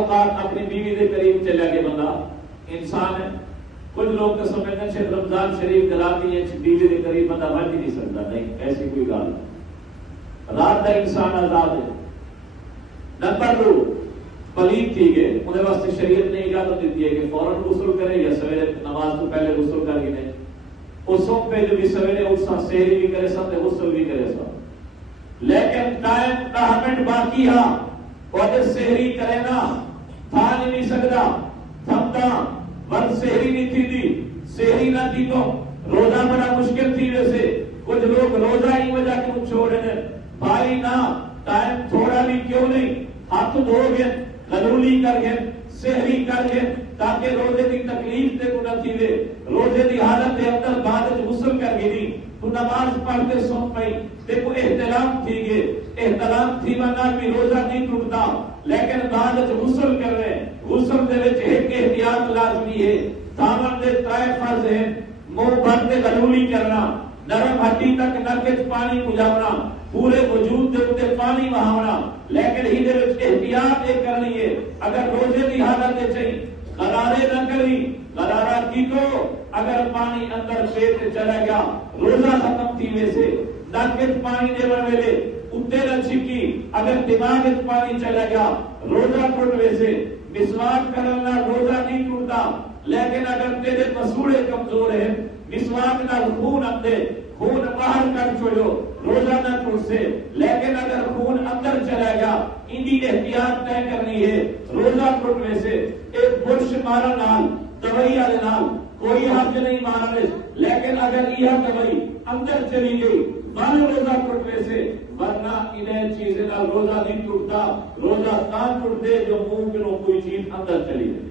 اوقات اپنی بیوی کے قریب چلا کے بندہ انسان ہے. کچھ لوگ تو سمجھتے ہیں صرف رمضان شریف کراتی ہے بیوی کے قریب بندہ بچ نہیں سکتا. نہیں، ایسی کوئی گل نہیں. رات کا انسان آزاد ہے. نمبر 2 پلیت تھی گئے انہیں واسطے شریعت نے اجازت دیتی ہے کہ فوراً غسل کرے یا سویرے نماز تو پہلے غسل کر کے نہیں. اس وقت پہ جو بھی سویرے اٹھا سحری بھی کرے سا غسل بھی کرے سا. لیکن ٹائم 10 منٹ باقی ہے اور سحری کرے نا تھا نہیں سکتا تھمتا ورد سحری نہیں تھی دی. سحری نہ تھی تو روزہ بڑا مشکل تھی. ویسے کچھ لوگ روزہ ہی وجہ کیوں چھوڑ رہے ہیں بھائی نہ ٹائم تھوڑا بھی کیوں نہیں ہاتھ دھو گئے غلولی کر گئے سحری کر گئے تاکہ روزے کی تکلیف تے کو نہ تھی. روزے کی حالت کے اندر بعد غسل کر گئی تو نماز پڑھتے سو پئی دیکھو احترام تھی گئے. احترام تھی ورنہ بھی روزہ نہیں ٹوٹتا. لیکن بعد غسل کر رہے غسل دے وچ ایک احتیاط لازمی ہے. دامن دے 3 فرض ہیں. منہ بھر کے غلولی کرنا، نرم ہڈی تک نک وچ پانی پہنچانا، پورے وجود دے اوپر پانی بہاونا. لیکن ہی دے وچ احتیاط یہ کرنی ہے اگر روزے کی حالت چاہیے غرارے نہ کری. غرارہ کی تو اگر پانی اندر پیٹ چلا گیا روزہ ختم تھی. ویسے نک وچ پانی دے ویلے اتنے نہ چھکی اگر دماغ وچ پانی چلا گیا روزہ ٹوٹ. ویسے مسواک کرنا روزہ نہیں ٹوٹتا. لیکن اگر تیرے مسوڑے کمزور ہیں مسواک نہ خون اندے خون باہر کر چھوڑو روزہ نہ ٹوٹ سے. لیکن اگر خون اندر چلا گیا اندی احتیاط طے کرنی ہے روزہ ٹوٹ. ویسے ایک برش مارا نال دوائی والے نال کوئی حرج نہیں مارنے. لیکن اگر یہ دوائی اندر چلی گئی مان روزہ ٹوٹ. ویسے ورنہ انہیں چیزیں روزہ نہیں ٹوٹتا. روزہ تاں ٹوٹ دے جو منہ میں کوئی چیز اندر چلی گئی.